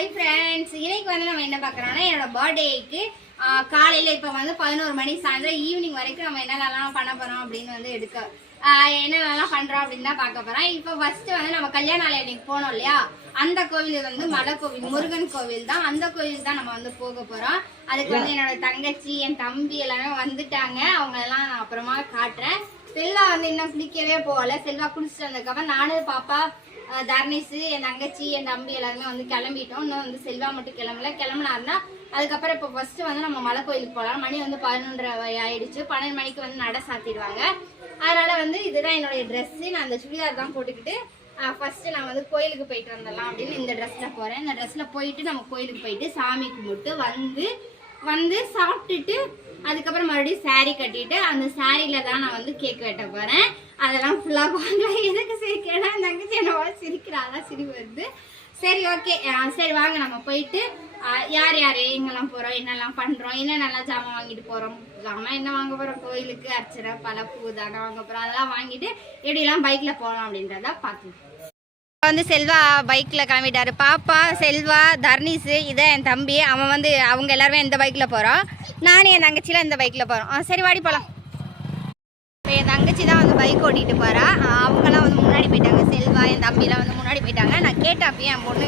Hi friends, இன்னைக்கு வந்து நம்ம என்ன பார்க்குறோம்னா என்னோட பர்த்டேக்கு காலையில் இப்போ வந்து 11 மணி சாயந்தரம் ஈவினிங் வரைக்கும் நம்ம என்னென்னலாம் பண்ண போகிறோம் அப்படின்னு வந்து என்னென்னலாம் பண்ணுறோம் அப்படின்னு தான் பார்க்க போகிறோம். இப்போ ஃபர்ஸ்ட் வந்து நம்ம கல்யாண ஆலயத்துக்கு போனோம் இல்லையா, அந்த கோவில் வந்து மலை கோவில், முருகன் கோவில் தான். அந்த கோவில் தான் நம்ம வந்து போக போகிறோம். அதுக்கு வந்து என்னோட தங்கச்சி என் தம்பி எல்லாமே வந்துட்டாங்க. அவங்க எல்லாம் நான் அப்புறமா காட்டுறேன். செல்வா வந்து இன்னும் குளிக்கவே போகல. செல்வா குளிச்சுட்டு வந்ததுக்கப்புறம் நானும் பாப்பா தர்ணேஷ் என் தங்கச்சி என் தம்பி எல்லாருமே வந்து கிளம்பிட்டோம். இன்னும் வந்து செல்வா மட்டும் கிளம்பினாருன்னா அதுக்கப்புறம் இப்போ ஃபர்ஸ்ட் வந்து நம்ம மலை கோயிலுக்கு போகலாம். மணி வந்து 11:30 ஆயிடுச்சு. 12 மணிக்கு வந்து நட சாத்திடுவாங்க. அதனால வந்து இதுதான் என்னுடைய ட்ரெஸ்ஸு. நான் அந்த சுடிதார் தான் போட்டுக்கிட்டு ஃபர்ஸ்ட் நான் வந்து கோயிலுக்கு போயிட்டு வந்துடலாம் அப்படின்னு இந்த ட்ரெஸ்ல போறேன். இந்த ட்ரெஸ்ல போயிட்டு நம்ம கோயிலுக்கு போயிட்டு சாமி கும்பிட்டு வந்து சாப்பிட்டுட்டு அதுக்கப்புறம் மறுபடியும் சாரீ கட்டிட்டு அந்த சாரியில தான் நான் வந்து கேக் வெட்ட போறேன். அதெல்லாம் ஃபுல்லா வாங்க. எதுக்கு சிரிக்கிறேன்னா தங்கச்சி என்னவா சிரிக்கிறாதான் சிரிப்பு வருது. சரி, ஓகே, சரி வாங்க நம்ம போயிட்டு யார் யார் எங்கெல்லாம் போறோம், என்னெல்லாம் பண்றோம், என்னென்னலாம் ஜாமான் வாங்கிட்டு போறோம். ஜாமான் என்ன வாங்க போறோம், கோயிலுக்கு அர்ச்சனை பல பூ தானே வாங்க போறோம். அதெல்லாம் வாங்கிட்டு எப்படிலாம் பைக்ல போகலாம் அப்படின்றத பார்த்துக்கலாம். வந்து செல்வா பைக்ல கிளம்பிட்டாரு. பாப்பா, செல்வா, தர்ணீஸ், இதை என் தம்பி, அவன் வந்து அவங்க எல்லாருமே இந்த பைக்ல போறோம். நானும் என் தங்கச்சியில இந்த பைக்ல போறோம். சரி வாடி போலாம். என் தங்கச்சி தான் வந்து பைக் ஓட்டிட்டு போறா. அவங்கெல்லாம் வந்து முன்னாடி போயிட்டாங்க. செல்வா என் தம்பிலாம் வந்து முன்னாடி போயிட்டாங்க. நான் கேட்டேன் அப்பயே என் பொண்ணு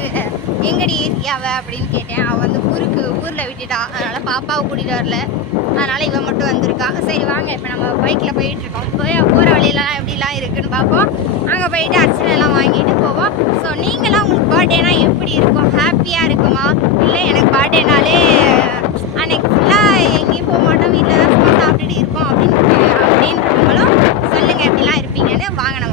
எங்கடி இருக்கியாவ அப்படின்னு கேட்டேன். அவள் வந்து ஊரில் விட்டுட்டா. அதனால பாப்பாவை கூட்டிகிட்டு வரல. அதனால இவன் மட்டும் வந்திருக்கா. சரி வாங்க, இப்போ நம்ம பைக்கில் போயிட்டு இருக்கோம். போகிற வழியிலலாம் எப்படிலாம் இருக்குன்னு பார்ப்போம். அங்கே போயிட்டு அர்ச்சனை எல்லாம் வாங்கிட்டு போவோம். ஸோ நீங்களாம் உங்களுக்கு பர்த்டேனா எப்படி இருக்கும்? ஹாப்பியாக இருக்குமா? இல்லை எனக்கு பர்த்டேனாலே அன்னைக்கு ஃபுல்லாக எங்கேயும் போக மாட்டோம், வீட்டில் தான் சும்மா சாப்பிட்டுட்டு இருப்போம் அப்படின்றவங்களும் சொல்லுங்கள் எப்படிலாம் இருப்பீங்கன்னு. வாங்க நம்ம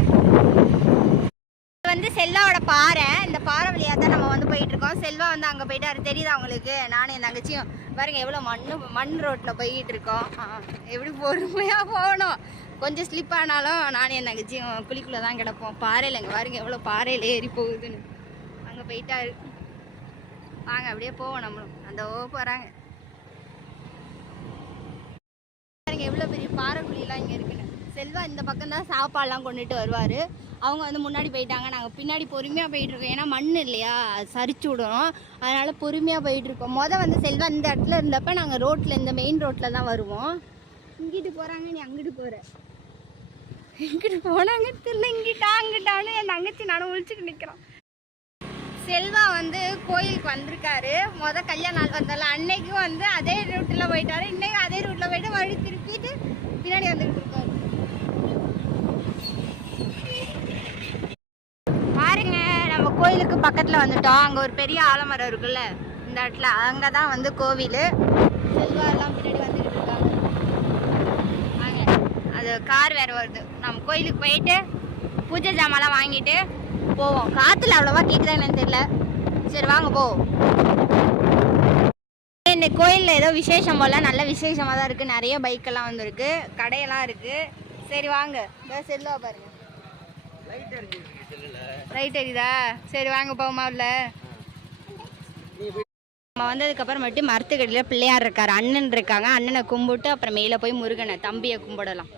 வந்து செல்வாவோட பாறை, இந்த பாறை வழியாக தான் நம்ம வந்து போயிட்டு இருக்கோம். செல்வா வந்து அங்கே போயிட்டு தெரியுதா அவங்களுக்கு? நானும் என் தங்கச்சியும் பாருங்க எவ்வளோ மண் ரோட்டில் போய்கிட்டு இருக்கோம். எப்படி பொறுமையாக போகணும். கொஞ்சம் ஸ்லிப் ஆனாலும் நானும் என் தங்கச்சியும் குழிக்குள்ளே தான் கிடப்போம். பாறையில் இங்கே பாருங்க எவ்வளோ பாறையில் ஏறி போகுதுன்னு. அங்கே போயிட்டாரு. வாங்க அப்படியே போவோம். நம்மளும் அந்த போகிறாங்க பாருங்க எவ்வளோ பெரிய பாறை குழியெல்லாம் இங்கே இருக்குன்னு. செல்வா இந்த பக்கம் தான் சாப்பாடுலாம் கொண்டுட்டு வருவார். அவங்க வந்து முன்னாடி போயிட்டாங்க. நாங்கள் பின்னாடி பொறுமையாக போயிட்டுருக்கோம். ஏன்னா மண் இல்லையா, சரிச்சு விடணும். அதனால் பொறுமையாக போயிட்டுருக்கோம். வந்து செல்வா இந்த இடத்துல இருந்தப்போ நாங்கள் ரோட்டில், இந்த மெயின் ரோட்டில் தான் வருவோம். இங்கிட்டு போகிறாங்க, நீ அங்கிட்டு போகிற, இங்கிட்டு போனாங்க தெரியல, அங்கிட்டான்னு என் தங்கச்சி நானும் ஒழிச்சுட்டு நிற்கிறோம். செல்வா வந்து கோயிலுக்கு வந்திருக்காரு. கல்யாண நாள் வந்தால அன்னைக்கும் வந்து அதே ரூட்டில் போயிட்டாரு. இன்னைக்கு அதே ரூட்டில் போயிட்டு வழி திருப்பிட்டு பின்னாடி வந்துட்டு இருக்காரு. பாருங்க நம்ம கோயிலுக்கு பக்கத்தில் வந்துட்டோம். அங்கே ஒரு பெரிய ஆலமரம் இருக்குல்ல, இந்த இடத்துல அங்கே தான் வந்து கோவில். செல்வா எல்லாம் பின்னாடி வந்துட்டு இருக்காங்க. வாங்க, அது கார் வேற வருது. நம்ம கோயிலுக்கு போயிட்டு பூஜை ஜாமான்லாம் வாங்கிட்டு போவோம். காத்துல அவ்வளவா கேட்குதா என்னன்னு தெரியல. சரி வாங்க போவோம். இந்த கோயிலில் ஏதோ விசேஷம் போல, நல்ல விசேஷமாக தான் இருக்குது. நிறைய பைக்கெல்லாம் வந்துருக்கு, கடையெல்லாம் இருக்குது. சரி வாங்க. செல்வா பாருங்க ரைட் அடிதா. சரி வாங்க போவோமா உள்ள. நம்ம வந்ததுக்கப்புறமேட்டு மரத்துக்கடியில் பிள்ளையார் இருக்கார், அண்ணன் இருக்காங்க. அண்ணனை கும்பிட்டு அப்புறம் மேலே போய் முருகனை தம்பியை கும்பிடலாம்.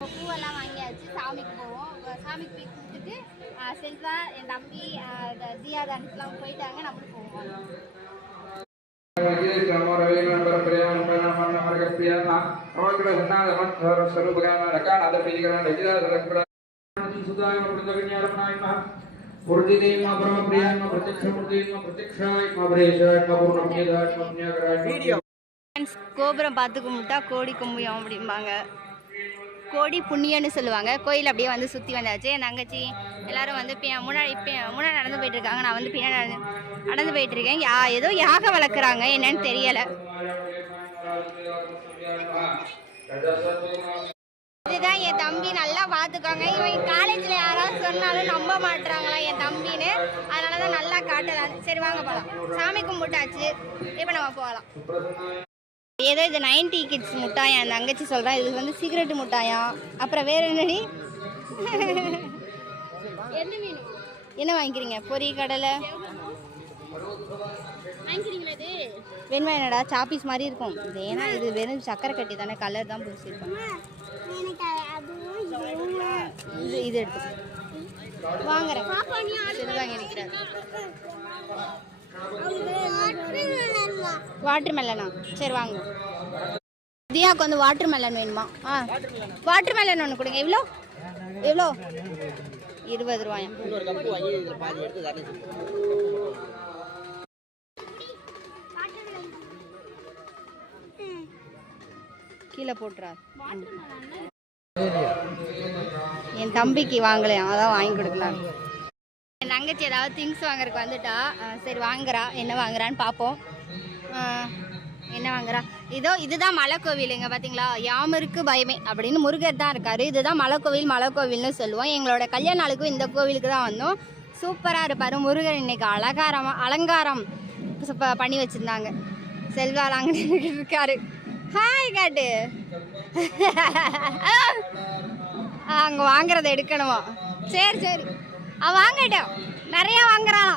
பூவெல்லாம் வாங்கியாச்சு. சாமிக்கு போவோம். சாமிக்கு போய் கொடுத்துட்டு செல்வா என் தம்பி தியா தானிக்கெல்லாம் போயிட்டாங்க. நம்மளும் போவோம். கோபுரம் பார்த்து கும்பிட்டா கோடி கும்பியம் அப்படிம்பாங்க. கோடி புண்ணியன்னு சொல்லுவாங்க. கோயில் அப்படியே வந்து சுற்றி வந்தாச்சு. என் தங்கச்சி எல்லாரும் வந்து முன்னாடி நடந்து போயிட்டு இருக்காங்க. நான் வந்து பின்னாடி நடந்து போயிட்டு இருக்கேன். ஏதோ யாகம் வளர்க்குறாங்க, என்னன்னு தெரியலை. இதுதான் என் தம்பி, நல்லா பார்த்துக்கோங்க. இவன் காலேஜில் யாராவது சொன்னாலும் நம்ப மாட்டுறாங்களா என் தம்பின்னு. அதனால தான் நல்லா காட்டலாம். சரி வாங்க போகலாம். சாமி கும்பிட்டாச்சு, இப்போ நம்ம போகலாம். ஏதோ இது 90 கிட்ஸ் முட்டாயா என் தங்கச்சி சொல்கிறேன். இது வந்து சிகரெட்டு முட்டாயா. அப்புறம் வேறு என்னடி என்ன வேணும்? என்ன வாங்கிக்கிறீங்க? பொரி கடலை வாங்கிக்கிறீங்களா? இது வேணுமா? என்னடா சாப்பீஸ் மாதிரி இருக்கும் இது. ஏன்னா இது வெறும் சக்கரை கட்டி தானே, கலர் தான் பிடிச்சிருக்கோம். இது எடுத்து வாங்குறேன். நிற்கிறாரு. வாட்டர் மெலனா? சரி வாங்க. தியாவுக்கு வந்து வாட்டர் மெலன் வேணுமா? வாட்டர் மெலன் ஒன்று கொடுங்க. எவ்வளோ எவ்வளோ? 20 ரூபாயா? கீழே போட்டுறா. என் தம்பிக்கு வாங்கலையா, அதான் வாங்கி கொடுக்கலாம். என் தங்கச்சி ஏதாவது திங்ஸ் வாங்குறதுக்கு வந்துட்டா. சரி வாங்குறா. என்ன வாங்குறான்னு பார்ப்போம். என்ன வாங்குறா? இதுதான் மலைக்கோவிலுங்க. பார்த்தீங்களா, யாமருக்கு பயமே அப்படின்னு முருகர் தான் இருக்காரு. இதுதான் மலைக்கோவில்னு சொல்லுவோம். எங்களோட கல்யாண நாளுக்கும் இந்த கோவிலுக்கு தான் வந்தோம். சூப்பராக இருப்பார் முருகர். இன்னைக்கு அலங்காரம் பண்ணி வச்சுருந்தாங்க. செல்வாலாங்க இருக்காரு. ஹாய் காட்டு. அங்கே வாங்குறத எடுக்கணுமா? சரி வாங்கட்டும். நிறையா வாங்குறான்.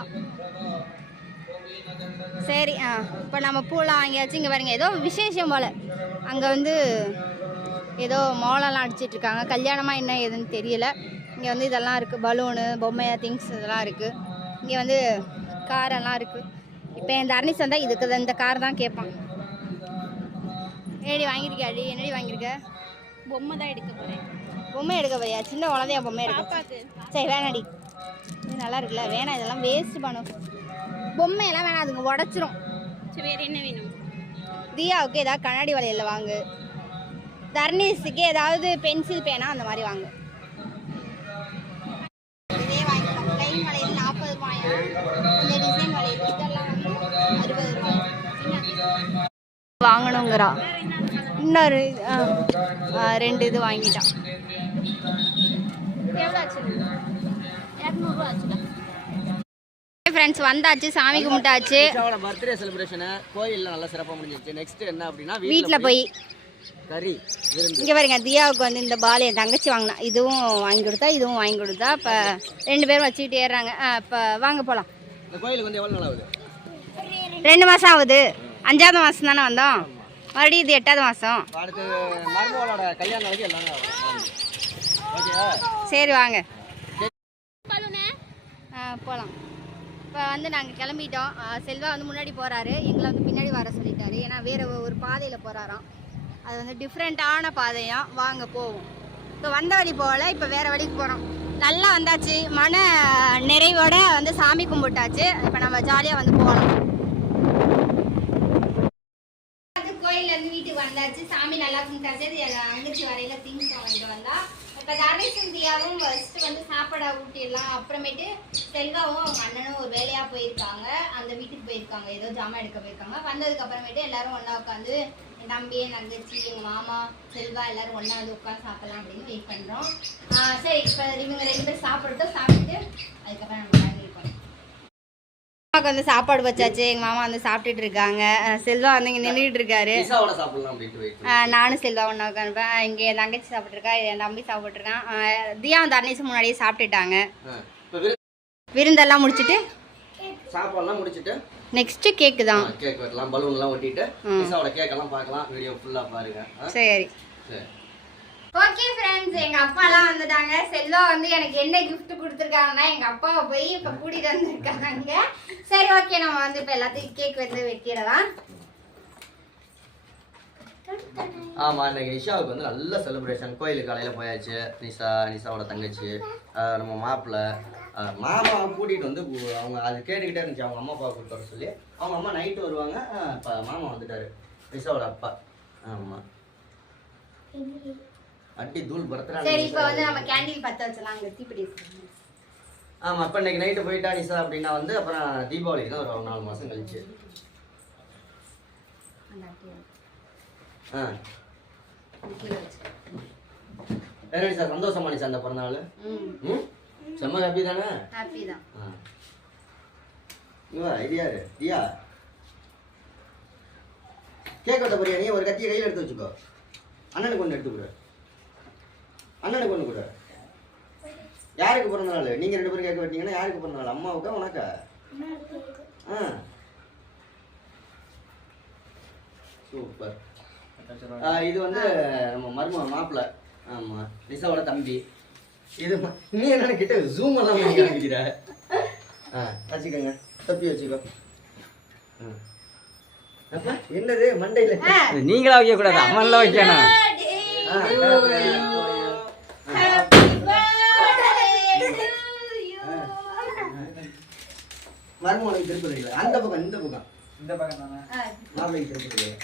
சரி. இப்போ நம்ம பூலாம் வாங்கியாச்சு. இங்கே பாருங்க, ஏதோ விசேஷம் போல். அங்கே வந்து ஏதோ மோளம்லாம் அடிச்சிட்ருக்காங்க. கல்யாணமாக என்ன ஏதுன்னு தெரியல. இங்கே வந்து இதெல்லாம் இருக்குது, பலூனு, பொம்மையா திங்ஸ் இதெல்லாம் இருக்குது. இங்கே வந்து காரெல்லாம் இருக்குது. இப்போ என் தர்னிஸ் வந்தால் இதுக்கு இந்த கார் தான் கேட்பான். என்னடி வாங்கியிருக்கியாடி? என்னடி வாங்கியிருக்க? பொம்மை தான் எடுக்க போகிறேன். பொம்மை எடுக்க போறியா? சின்ன குழந்தையா பொம்மை எடுக்க? சரி வேணாடி, இது நல்லா இருக்குல்ல. வேணாம், இதெல்லாம் வேஸ்ட் பண்ணும். பொம்மையெல்லாம் வேணாம், அதுங்க உடச்சிரும். சரி வேறு என்ன வேணும்? தியாவுக்கு ஏதாவது கண்ணாடி வளையல் வாங்கு. தர்னீஸுக்கு ஏதாவது பென்சில் பேனா அந்த மாதிரி வாங்கு. இதே வாங்கிக்கலாம். ப்ளைன் வளையல் 40 ரூபாயா? இந்த டிசைன் வளையல் இதெல்லாம் வந்து 60 ரூபாய் வாங்கணுங்கிறா. இன்னொரு 2 இது வாங்கிட்டான். எவ்வளோ ஆச்சு? 200 ரூபா ஆச்சுடா. ஃப்ரெண்ட்ஸ் வந்தாச்சு, சாமி கும்பிட்டாச்சு. பர்த்டே செலிப்ரேஷன் கோயில்ல நல்லா சிறப்பாக முடிஞ்சிருச்சு. நெக்ஸ்ட் என்ன அப்படின்னா வீட்டில் போய் கறி விருந்து. இங்கே பாருங்க, தியாவுக்கு வந்து இந்த பால் என் தங்கச்சி வாங்கினா. இதுவும் வாங்கி கொடுத்தா, இதுவும் வாங்கி கொடுத்தா. இப்போ 2 பேரும் வச்சுக்கிட்டு ஏறுறாங்க. இப்போ வாங்க போகலாம். இந்த கோயிலுக்கு வந்து எவ்வளோ நாள் ஆகுது? 2 மாதம் ஆகுது. 5ஆவது மாதம் தானே வந்தோம். மறுபடியும் இது 8ஆவது மாதம். அடுத்து மருமகளோட கல்யாணம் நாளைக்கு எல்லாமே ஆகும். ஓகே சரி வாங்க போகலாம். இப்போ வந்து நாங்கள் கிளம்பிட்டோம். செல்வா வந்து முன்னாடி போகிறாரு, எங்களை வந்து பின்னாடி வர சொல்லிட்டாரு. ஏன்னா வேறு ஒரு பாதையில் போகிறாராம். அது வந்து டிஃப்ரெண்ட்டான பாதையாம். வாங்க போவோம். இப்போ வந்த வழி போகல, இப்போ வேறு வழிக்கு போகிறோம். நல்லா வந்தாச்சு, மன நிறைவோட வந்து சாமி கும்பிட்டாச்சு. இப்போ நம்ம ஜாலியாக வந்து போகலாம். கோயிலேருந்து வீட்டுக்கு வந்தாச்சு, சாமி நல்லா கும்பிட்டாச்சு. அங்கச்சி வரையில திங்ஸ் வாங்கிட்டு வந்தா. இப்போ தர்னீஸும் தியாவும் ஃபஸ்ட்டு வந்து சாப்பாடை ஊட்டிடலாம். அப்புறமேட்டு செல்வாவும் அவங்க அண்ணனும் ஒரு வேலையாக போயிருக்காங்க, அந்த வீட்டுக்கு போயிருக்காங்க, ஏதோ ஜாமான் எடுக்க போயிருக்காங்க. வந்ததுக்கு அப்புறமேட்டு எல்லாரும் ஒன்றா உட்காந்து, என் தம்பி, என் தங்கச்சி, எங்கள் மாமா, செல்வா எல்லாரும் ஒன்றா வந்து உட்காந்து சாப்பிடலாம் அப்படின்னு வெயிட் பண்ணுறோம். சரி, இப்போ இவங்க 2 பேரும் சாப்பிட்டுட்டு அதுக்கப்புறம் நம்ம வாங்கியிருக்கோம். அம்மாவுக்கு வந்து சாப்பாடு வச்சாச்சு. எங்கள் மாமா வந்து சாப்பிட்டுட்டு இருக்காங்க. செல்வா வந்து இங்கே நின்றுட்டு இருக்காரு. நானும் செல்வா ஒன்றா உட்காந்துப்பேன். இங்கே என் தங்கச்சி சாப்பிட்ருக்கா, என் தம்பி சாப்பிட்ருக்கான். தியாவும் தர்னீஸும் முன்னாடியே சாப்பிட்டுட்டாங்க. விருந்தெல்லாம் முடிச்சுட்டு சாப்பாடுலாம் முடிச்சிட்டு நெக்ஸ்ட் கேக் தான். கேக் வெட்டலாம், பலூன்லாம் ஒட்டிட்டு நிஷாவோட கேக் எல்லாம் பார்க்கலாம். வீடியோ ஃபுல்லா பாருங்க. சரி. ஓகே ஃப்ரெண்ட்ஸ், எங்க அப்பாலாம் வந்துட்டாங்க. செல்வா வந்து எனக்கு என்ன கிஃப்ட் கொடுத்துருக்காங்கன்னா எங்க அப்பாவை போய் இப்ப கூட்டிட்டு வந்திருக்காங்க. சரி ஓகே, நம்ம வந்து இப்ப எல்லாத்தையும் கேக் வந்து வெட்டிடலாம். ஆமா, இன்னைக்கு நிஷாவுக்கு வந்து நல்ல செலிப்ரேஷன். கோயிலுக்கு காலையில போயாச்சு. நிஷாவோட தங்கச்சி, நம்ம மாப்பிள்ளை, மாமா கூட்டிகிட்டு வந்து அவங்க அது கேட்டுக்கிட்டே இருந்துச்சு. அவங்க அம்மா அப்பாவை கூப்பிட்டு வர சொல்லி. அவங்க அம்மா நைட்டு வருவாங்க. இப்போ மாமா வந்துட்டாரு, நிஷாவோட அப்பா. ஆமாம், அட்டி தூள் படுத்துறாங்க. சரி, இப்போ வந்து நம்ம கேண்டில் பற்ற வச்சலாம். அங்கே தீப்பிடி. ஆமாம், இப்போ இன்னைக்கு நைட்டு போயிட்டா நிஷா அப்படின்னா வந்து அப்புறம் தீபாவளிக்கு தான் ஒரு 4 மாதம் கழிச்சு. என்ன நிஷா சந்தோஷமா நிஷா அந்த பிறந்தநாள்? செம்ம ஹாப்பி தானே? ஹாப்பி தான். ஐடியாரு தியா கேக் வெட்ட போறியா? நீ ஒரு கத்தியை கையில் எடுத்து வச்சுக்கோ. அண்ணனுக்கு ஒன்று எடுத்து கொடு. அண்ணனுக்கு ஒன்று கொடு. யாருக்கு பிறந்த நாள்? நீங்கள் 2 பேரும் கேட்க வெட்டீங்கன்னா யாருக்கு பிறந்த நாள்? அம்மாவுக்கா உனக்கா? சூப்பர். இது வந்து நம்ம மாப்பிள்ளை. ஆமாம், நிஷாவோட தம்பி. இது நீ என்ன கிட்ட ஜூம் எல்லாம் காமிக்கிற. வச்சுக்கோங்க, தப்பி வச்சுக்கோ. அப்பா, என்னது மண்டையில நீங்களா வைக்க கூடாது, அம்மன்லாம் வைக்கணும். மருமகனுக்கு திருப்பதி இல்லை, அந்த பக்கம் இந்த பக்கம் இந்த பக்கம் தானே. மாப்பிள்ளைக்கு திருப்பதி இல்லை.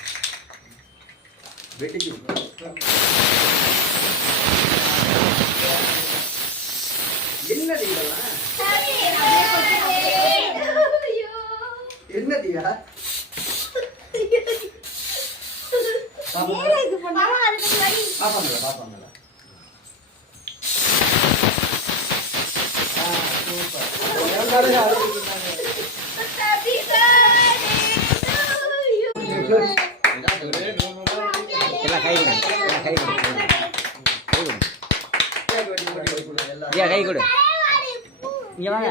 வெட்டிச்சு என்னது இதெல்லாம்? என்னதியா பாப்பாங்களா எல்லாம் கை கொடு, எல்லாம் கை கொடு, கை கொடு, ஏன் கை கொடு. இங்க வாங்க,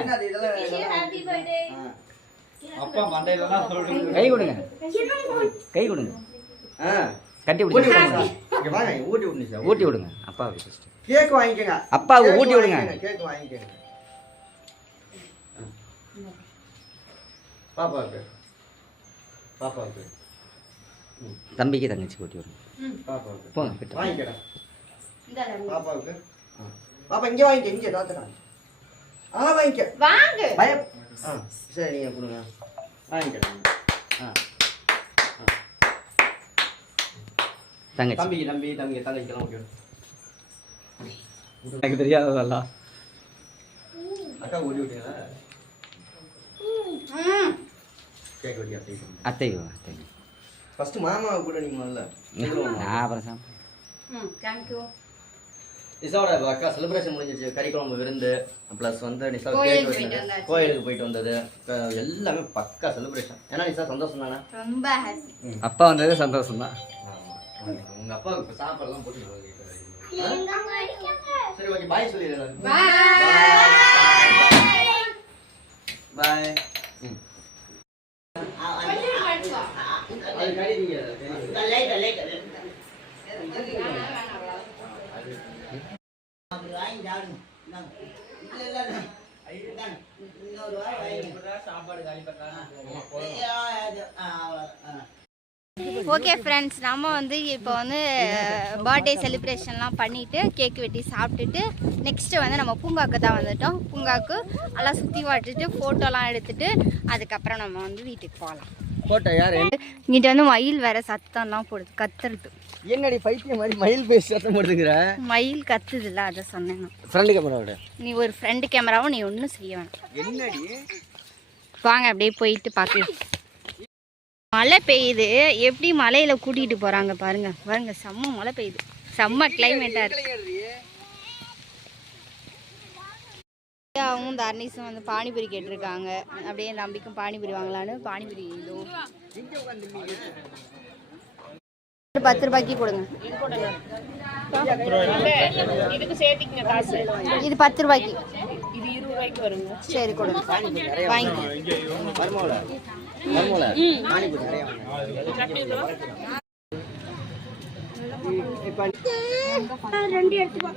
அப்பா மண்டையிலலாம் சொல்றீங்க. கை கொடுங்க, கை கொடுங்க, கட்டி ஊட்டி பிடிச்சி வாங்க, ஊட்டி விட்டுச்சா? ஊட்டி விடுங்க அப்பாவுக்கு ஃபர்ஸ்ட். கேக் வாங்கிக்கங்க, அப்பாவுக்கு ஊட்டி விடுங்க. கேக் வாங்கிக்கங்க. பாப்பாவுக்கு பாப்பாவுக்கு தம்பிக்கு தங்கச்சி ஊட்டி விடுங்க. பாப்பாவுக்கு போங்க கிட்ட. வாங்கிக்கடா பாப்பாவுக்கு. பாப்பா இங்கே வாங்கிக்க, இங்கே தாத்தா வாங்கிக்க வாங்க. பயம். சரி நீங்கள் கொடுங்க, வாங்கிக்கிறேன். தங்கச்சி தங்கச்சிக்கெல்லாம் ஓகே. எனக்கு தெரியாததெல்லாம். அக்கா ஓடி விட்டீங்களா? கேக் வெட்டி அத்தைக்கு அத்தைக்கு ஃபர்ஸ்ட் மாமாவை கூட நீங்கள் முதல்ல நான் அப்புறம் சாப்பிட்டேன். தேங்க்யூ. நிசாவோட அக்கா செலிப்ரேஷன் முடிஞ்சிச்சு, கறிக்குழம்பு விருந்து ப்ளஸ் வந்து நிசா கோயிலுக்கு கேக் போயிட்டு வெட்டினது, வந்தாச்சு. கோயிலுக்கு போயிட்டு வந்தது, எல்லாமே பக்கா செலிப்ரேஷன். ஏன்னா நிசா சந்தோஷம் தானே? ரொம்ப ஹாப்பி. அப்பா வந்தது சந்தோஷம் தான். உங்க அப்பாவுக்கு சாப்பாடுலாம் போட்டு சரி ஓகே, பாய் சொல்லிடுறேன். பாய். பாய். அது கழிதீங்க. ஓகே ஃப்ரெண்ட்ஸ், நம்ம வந்து இப்போ வந்து பர்த்டே செலிப்ரேஷன்லாம் பண்ணிவிட்டு கேக் வெட்டி சாப்பிட்டுட்டு நெக்ஸ்ட்டு வந்து நம்ம பூங்காவுக்கு தான் வந்துட்டோம். பூங்காவுக்கு எல்லாம் சுற்றி வாட்டுட்டு ஃபோட்டோலாம் எடுத்துகிட்டு அதுக்கப்புறம் நம்ம வந்து வீட்டுக்கு போகலாம். போட்டோ யார்? இங்கிட்ட வந்து மயில் வேற சத்தம்லாம் போடுது, கத்துறது. என்னடி பைத்தியம் மாதிரி மயில் பேசி சத்தம் போடுதுங்கிற? மயில் கத்துதுல்ல, அதை சொன்னேன் நான். ஃப்ரெண்டு கேமராவோட நீ ஒரு ஃப்ரெண்டு கேமராவும் நீ ஒன்றும் செய்ய வேணாம். என்னடி? வாங்க அப்படியே போயிட்டு பார்க்கலாம். மழை பெய்யுது, எப்படி மலையில் கூட்டிகிட்டு போகிறாங்க பாருங்க பாருங்க. செம்ம மழை பெய்யுது, செம்ம கிளைமேட்டாக இருக்கு. அவங்க தர்ணீஸும் வந்து பானிபூரி கேட்டிருக்காங்க. அப்படியே என் தம்பிக்கும் பானிபூரி வாங்கலான்னு பானிபூரி இதோ 10 ரூபாய்க்கு கொடுங்க. இதுக்கு சேர்த்திங்க காசு. இது 10 ரூபாய்க்கு. இது 20 ரூபாய்க்கு வருங்க. சரி கொடுங்க, வாங்கிக்கோ. ரெண்டு எடுத்துக்கோ.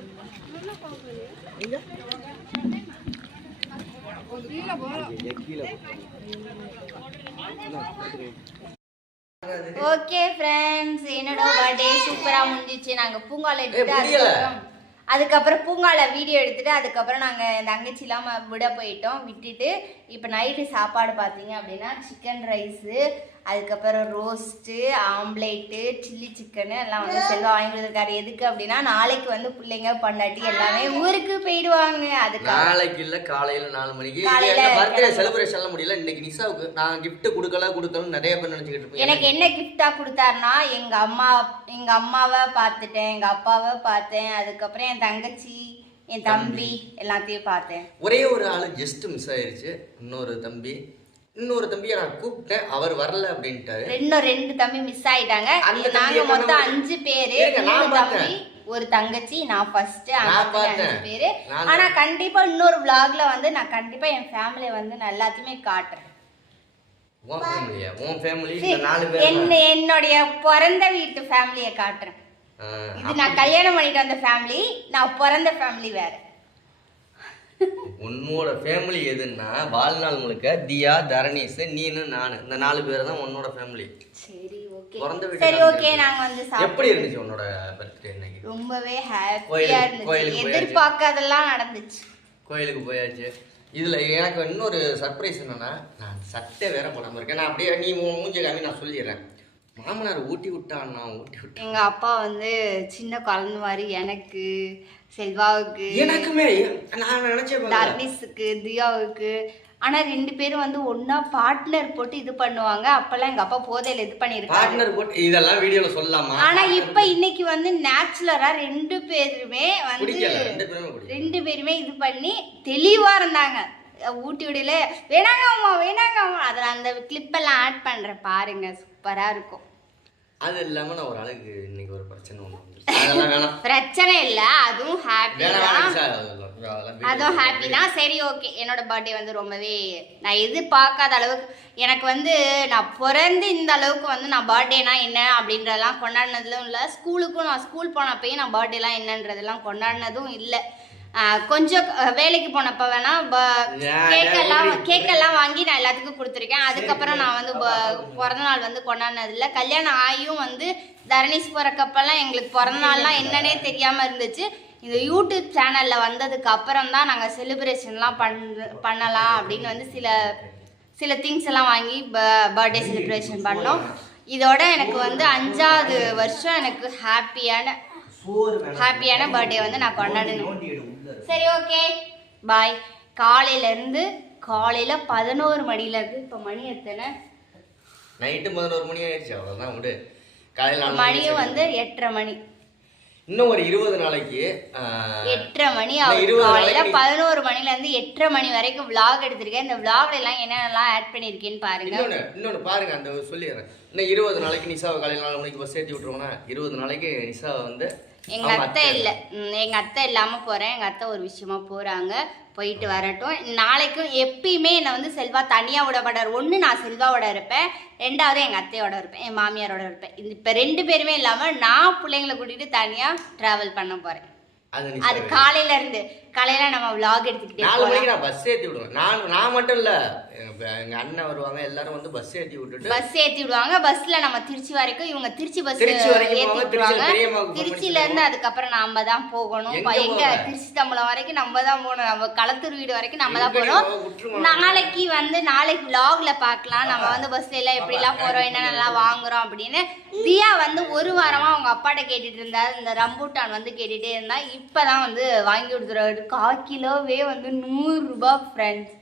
ஓகே ஃப்ரெண்ட்ஸ், என்னோட பர்த்டே சூப்பரா முடிஞ்சிச்சு. நாங்க பூங்கால எடுத்துட்டு அதுக்கப்புறம் பூங்கால வீடியோ எடுத்துட்டு அதுக்கப்புறம் நாங்கள் தங்கச்சிலாம் விட போயிட்டோம். விட்டுட்டு இப்போ நைட்டு சாப்பாடு பார்த்தீங்க அப்படின்னா சிக்கன் ரைஸு, அதுக்கப்புறம் ரோஸ்ட்டு, ஆம்லேட்டு, சில்லி சிக்கனு எல்லாம் வந்து செல்வா வாங்கி கொடுத்துருக்காரு. எதுக்கு அப்படின்னா நாளைக்கு வந்து பிள்ளைங்க பொண்டாட்டி எல்லாமே ஊருக்கு போயிடுவாங்க. அதுக்கு நாளைக்கு இல்லை, காலையில் 4 மணிக்கு பர்த்டே செலிப்ரேஷன்லாம் முடியல. இன்னைக்கு நிசாவுக்கு நான் கிஃப்ட் கொடுக்கணும் நிறைய பேர் நினச்சிக்கிட்டு இருப்பேன். எனக்கு என்ன கிஃப்டாக கொடுத்தாருன்னா எங்கள் அம்மாவை பார்த்துட்டேன், எங்கள் அப்பாவை பார்த்தேன், அதுக்கப்புறம் என் தங்கச்சி, என் தம்பி எல்லாத்தையும் பார்த்தேன். ஒரே ஒரு ஆள் ஜஸ்ட் மிஸ் ஆயிருச்சு. இன்னொரு தம்பியை நான் கூப்பிட்டேன், அவர் வரல அப்படின்ட்டாரு. இன்னும் 2 தம்பி மிஸ் ஆயிட்டாங்க. நாங்க மொத்தம் 5 பேரு, 3 தம்பி ஒரு தங்கச்சி, நான் ஃபர்ஸ்ட். 5 பேரு. ஆனா கண்டிப்பா இன்னொரு vlogல வந்து நான் கண்டிப்பா என் ஃபேமிலியை வந்து நான் எல்லாத்தையுமே காட்டுறேன். என்னுடைய பிறந்த வீட்டு ஃபேமிலியை காட்டுறேன். இது நான் கல்யாணம் பண்ணிட்டு வந்த ஃபேமிலி, நான் பிறந்த ஃபேமிலி வேற. உன்னோட ஃபேமிலி எதுன்னா வாழ்நாள் முழுக்க தியா, தரணீஸ், நீனு, நானு இந்த 4 பேர் தான் உன்னோட ஃபேமிலி. சரி ஓகே பிறந்த வீடு சரி ஓகே நாங்க வந்து எப்படி இருந்துச்சு உன்னோட பர்த்டே இன்னைக்கு? ரொம்பவே ஹாப்பியா இருந்துச்சு. எதிர்பார்க்காதெல்லாம் நடந்துச்சு. கோயிலுக்கு போயாச்சு. இதுல எனக்கு இன்னொரு சர்ப்ரைஸ் என்னன்னா, நான் சட்டை வேற போடாம இருக்கேன். நான் அப்படியே நீ மூஞ்சி காமி நான் சொல்லிடுறேன். மாமனார் ஊட்டி விட்டான்னா ஊட்டி விட்டா. எங்க அப்பா வந்து சின்ன குழந்தை மாதிரி எனக்கு, செல்வாவுக்கு, எனக்குமே நான் நினைச்சேன் தர்னிஸுக்கு, தியாவுக்கு. ஆனா 2 பேரும் வந்து ஒன்னா பார்ட்னர் போட்டு இது பண்ணுவாங்க. அப்பெல்லாம் எங்க அப்பா போதையில இது பண்ணிருக்காங்க. பார்ட்னர் போட்டு இதெல்லாம் வீடியோல சொல்லலாமா? ஆனா இப்ப இன்னைக்கு வந்து நேச்சுரலா 2 பேருமே வந்து 2 பேருமே இது பண்ணி தெளிவா இருந்தாங்க. ஊட்டி விடல வேணாங்க அதுல அந்த கிளிப் எல்லாம் ஆட் பண்றேன் பாருங்க, சூப்பரா இருக்கும். அது இல்லாம நான் ஒரு ஆளுக்கு இன்னைக்கு ஒரு பிரச்சனை ஒண்ணு வந்துருச்சு. அதெல்லாம் வேணாம். பிரச்சனை இல்ல, அதுவும் ஹாப்பி தான். அதுவும் ஹாப்பி தான். சரி ஓகே. என்னோட பர்த்டே வந்து ரொம்பவே நான் எதிர்பார்க்காத அளவுக்கு எனக்கு வந்து நான் பிறந்து இந்த அளவுக்கு வந்து நான் பர்த்டேனா என்ன அப்படின்றதெல்லாம் கொண்டாடினதும் இல்லை. ஸ்கூலுக்கும் நான் ஸ்கூல் போனப்பையும் நான் பர்த்டேலாம் என்னன்றதெல்லாம் கொண்டாடினதும் இல்லை. கொஞ்சம் வேலைக்கு போனப்ப வேணா கேக்கெல்லாம் வாங்கி நான் எல்லாத்துக்கும் கொடுத்துருக்கேன். அதுக்கப்புறம் நான் வந்து பிறந்த நாள் வந்து கொண்டாடினது இல்லை. கல்யாணம் ஆகியும் வந்து தரணீஸ் பிறக்கப்பெல்லாம் எங்களுக்கு பிறந்த நாள்லாம் என்னன்னே தெரியாமல் இருந்துச்சு. இந்த யூடியூப் சேனலில் வந்ததுக்கு அப்புறம் தான் நாங்கள் செலிப்ரேஷன்லாம் பண்ணலாம் அப்படின்னு வந்து சில திங்ஸ் எல்லாம் வாங்கி பர்த்டே செலிப்ரேஷன் பண்ணோம். இதோட எனக்கு வந்து 5வது வருஷம் எனக்கு ஹாப்பியான பர்த்டே வந்து நான் கொண்டாடினேன். சரி ஓகே பாய். காலையில 11 மணில இருக்கு. இப்போ மணி எத்தனை? நைட்டு 11 மணி ஆயிடுச்சு. அவ்வளோதான் விடு. காலையில் மணியும் வந்து 8:30 மணி. இன்னும் ஒரு 20 நாளைக்கு 8:30 மணி ஆகுது. காலையில 11 மணில இருந்து 8:30 மணி வரைக்கும் vlog எடுத்திருக்கேன். இந்த vlogல எல்லாம் என்னென்னலாம் ஆட் பண்ணிருக்கேன்னு பாருங்க. இன்னொன்னு பாருங்க, அந்த சொல்லிடுறேன். இன்னும் 20 நாளைக்கு நிஷாவை காலையில் 4 மணிக்கு பஸ் ஏற்றி விட்டுருவோம்னா 20 நாளைக்கு நிஷாவை வந்து எங்க அத்தை இல்லை, எங்க அத்தை இல்லாம போறேன். எங்க அத்தை ஒரு விஷயமா போறாங்க, போயிட்டு வரட்டும். நாளைக்கும் எப்பயுமே என்னை வந்து செல்வா தனியா விட மாட்டார். ஒன்று நான் செல்வாவோட இருப்பேன், 2வது எங்க அத்தையோட இருப்பேன், என் மாமியாரோட இருப்பேன். இப்போ 2 பேருமே இல்லாம நான் பிள்ளைங்களை கூட்டிட்டு தனியா டிராவல் பண்ண போறேன். அது காலையில நம்ம vlog எடுத்துக்கிட்டே 4 மணிக்கு நான் பஸ் ஏத்தி விடுவேன். நான் மட்டும் இல்ல, எங்க அண்ணன் வருவாங்க, எல்லாரும் வந்து பஸ் ஏத்தி விடுவாங்க. பஸ்ல நம்ம திருச்சி வரைக்கும், இவங்க திருச்சி பஸ் ஏத்திடுவாங்க. திருச்சியில இருந்து அதுக்கப்புறம் நாம தான் போகணும். எங்க திருச்சி தம்பலம் வரைக்கும் நம்ம தான் போகணும். நம்ம களத்தூர் வீடு வரைக்கும் நம்ம தான் போகணும். நாளைக்கு vlogல பார்க்கலாம். நம்ம வந்து பஸ்ல எல்லாம் எப்படி எல்லாம் போறோம், என்னென்னலாம் வாங்குறோம் அப்படின்னு. தியா வந்து 1 வாரமா அவங்க அப்பாட்ட கேட்டுட்டு இருந்தாரு. இந்த ரம்பூட்டான் வந்து கேட்டுட்டே இருந்தா. இப்பதான் வந்து வாங்கி கொடுத்துருவாரு. 1/4 கிலோவே வந்து 100 ரூபாய் ஃப்ரெண்ட்ஸ்.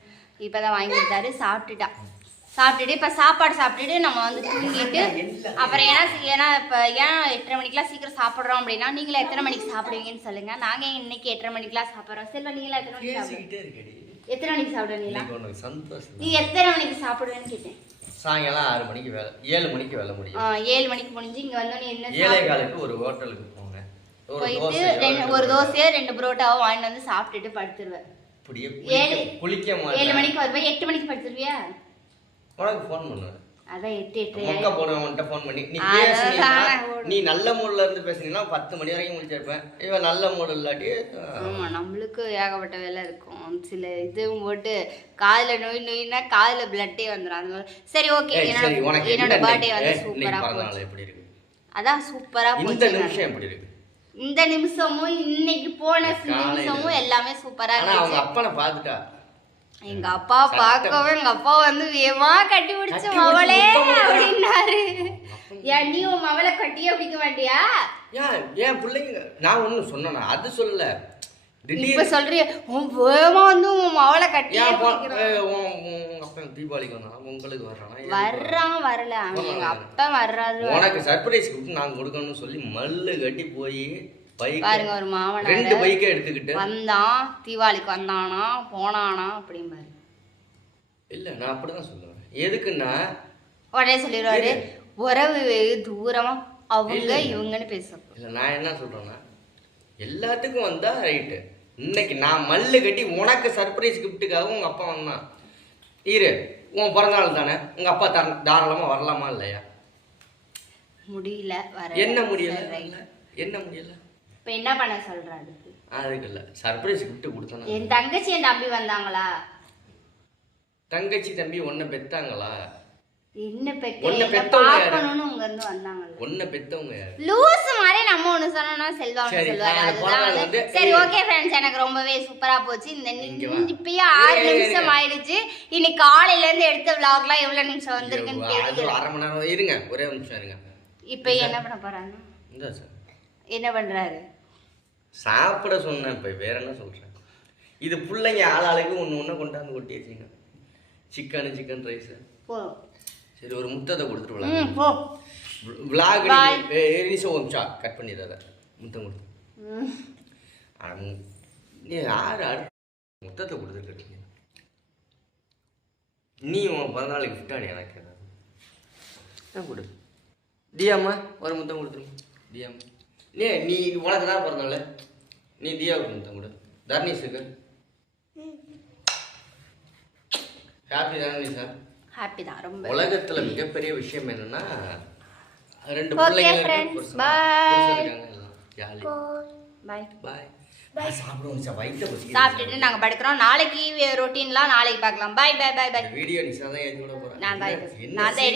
இப்பதான் வாங்கி கொடுத்தாரு. சாப்பிட்டுட்டு இப்ப சாப்பாடு சாப்பிட்டுட்டு நம்ம வந்து தூங்கிட்டு அப்புறம் ஏன்னா இப்ப ஏன் 8:30 மணிக்கெல்லாம் சீக்கிரம் சாப்பிடுறோம் அப்படின்னா, நீங்களே எத்தனை மணிக்கு சாப்பிடுவீங்கன்னு சொல்லுங்க. நாங்க இன்னைக்கு 8:30 மணிக்கெல்லாம் சாப்பிடுறோம். செல்வா நீங்களா எத்தனை மணிக்கு எத்தனை மணிக்கு சாப்பிடுவீங்களா? நீ எத்தனை மணிக்கு சாப்பிடுவேன்னு கேட்டேன். சாயங்காலம் 6 மணிக்கு வேலை, 7 மணிக்கு வேலை முடியும். 7 மணிக்கு முடிஞ்சு இங்க வந்தோடனே என்ன 7:15 ஒரு ஹோட்டலுக்கு போங்க, போயிட்டு ஒரு தோசையோ 2 புரோட்டாவோ வாங்கிட்டு வந்து சாப்பிட்டுட்டு படுத்துருவேன். 7 மணிக்கு வருவேன். 8 மணிக்கு படுத்துருவியா? உனக்கு ஃபோன் பண்ணுவேன். அதான் 8 மொக்க போடுவேன் ஃபோன் பண்ணி. நீ நல்ல மூட்ல இருந்து பேசுனீங்கன்னா 10 மணி வரைக்கும் முடிச்சிருப்பேன். இவன் நல்ல மூடு இல்லாட்டி ஆமா நம்மளுக்கு ஏகப்பட்ட வேலை இருக்கும். சில இதுவும் போட்டு காதுல நோயினா காதுல பிளட்டே வந்துடும். சரி ஓகே. என்னோட பர்த்டே வந்து சூப்பரா போச்சு. எப்படி இருக்கு? அதான் சூப்பரா போச்சு. இந்த நிமிஷம் எப்படி இருக்கு? இந்த நிமிஷமும் இன்னைக்கு போன நிமிஷமும் எல்லாமே சூப்பரா இருக்கு. அவங்க அப்பனை பாத்துட்டா, எங்க அப்பா பார்க்கவே எங்க அப்பா வந்து வேமா கட்டி பிடிச்சு மவளே அப்படின்னாரு. ஏன் நீ உன் மவளை கட்டியே பிடிக்க மாட்டியா? ஏன் பிள்ளைங்க நான் ஒன்னும் சொன்னா அது சொல்லல. இப்ப சொல்றிய உன் வேமா வந்து உன் மவளை கட்டியே தீபாவளிக்கு வந்தா உங்களுக்கு வரல. எங்க அப்பா வர்றாரு. உனக்கு சர்ப்ரைஸ் கொடுத்து நாங்க கொடுக்கணும்னு சொல்லி மல்லு கட்டி போய் பாருங்க ஒரு மாமனார் 2 பைக்கை எடுத்துக்கிட்டு வந்தான். தீபாவளிக்கு வந்தானா போனானா அப்படிம்பாரு. இல்ல நான் அப்படிதான் சொல்லுவேன். எதுக்குன்னா உடனே சொல்லிடுவாரு உறவு தூரமா அவங்க இவங்கன்னு பேசும். இல்ல நான் என்ன சொல்றேன்னா, எல்லாத்துக்கும் வந்தா ரைட்டு. இன்னைக்கு நான் மல்லு கட்டி உனக்கு சர்ப்ரைஸ் கிஃப்ட்டுக்காக உங்க அப்பா வந்தான். உன் பிறந்தநாள் தானே, உங்க அப்பா தாராளமா வரலாமா இல்லையா? முடியல. என்ன முடியல? என்ன முடியல? இப்ப என்ன பண்ண சொல்ற? அதுக்கு அதுக்கு இல்லை சர்ப்ரைஸ் கிஃப்ட் கொடுத்தேன். என் தங்கச்சி என் தம்பி வந்தாங்களா? தங்கச்சி தம்பி ஒன்றை பெத்தாங்களா? என்ன ஒன்னை பெக்க பெத்தவங்க யாரு? பாக்கணும்னு உங்க இருந்து வந்தாங்களா? ஒன்றை பெத்தவங்க யாரு? லூஸ் மாதிரி நம்ம ஒண்ணு சொன்னோம்னா செல்வா ஒண்ணு சரி, சொல்லுவாரு. அந்த அதுதான் பொண்ணு வந்து வந்து- சரி ஓகே ஃப்ரெண்ட்ஸ், எனக்கு ரொம்பவே சூப்பரா போச்சு. இந்த இங்க வா. இப்பயே 6 நிமிஷம் ஆயிடுச்சு. இன்னைக்கு காலையில இருந்து எடுத்த vlogலாம் எவ்வளவு நிமிஷம் வந்திருக்குன்னு அது தெரியல. அரை மணி நேரம் இருங்க, ஒரே ஒரு நிமிஷம் இருங்க. இப்போ என்ன பண்ண போறாங்க? இந்த சார் என்ன பண்றாரு? சாப்பிட சொன்னேன். இப்போ வேற என்ன சொல்றேன்? இது பிள்ளைங்க ஆளாளுக்கு ஒன்று கொண்டாந்து கொட்டி வச்சுங்க. Chicken rice. போ. சரி ஒரு முத்தத்தை கொடுத்துட்டு போ. Vlog Bye. நிமிஷம் கட் பண்ணிடுறத முத்தம் கொடுத்து. நீ யார் அடுத்து முத்தத்தை கொடுத்துட்டு இருக்கீங்க? நீ உன் பிறந்தநாள் கிஃப்டாடி எனக்கு ஏதாவது கொடு. தியாம்மா ஒரு முத்தம் கொடுத்துருங்க. தியாம்மா நீ உனக்கு தான் பிறந்தநாள், நீ தியாவுக்கு முத்தம் கொடு. தர்ணீஸுக்கு ஹாப்பி தர்ணீஸா? ஹாப்பி தான் ரொம்ப. உலகத்துல மிகப்பெரிய விஷயம் என்னன்னா 2 Okay, பிள்ளைங்க friends. Bye. ஜாலி. பை. பாய். சாப்பிடுவோம் சார், வயிற்று பசி. சாப்பிட்டுட்டு நாங்க படுக்கிறோம். நாளைக்கு ரொட்டீன்லாம் நாளைக்கு பார்க்கலாம். Bye bye bye bye. Video Nisha தான் ஏற்றி விட போறேன். நான் தான் என்ன நான் தான்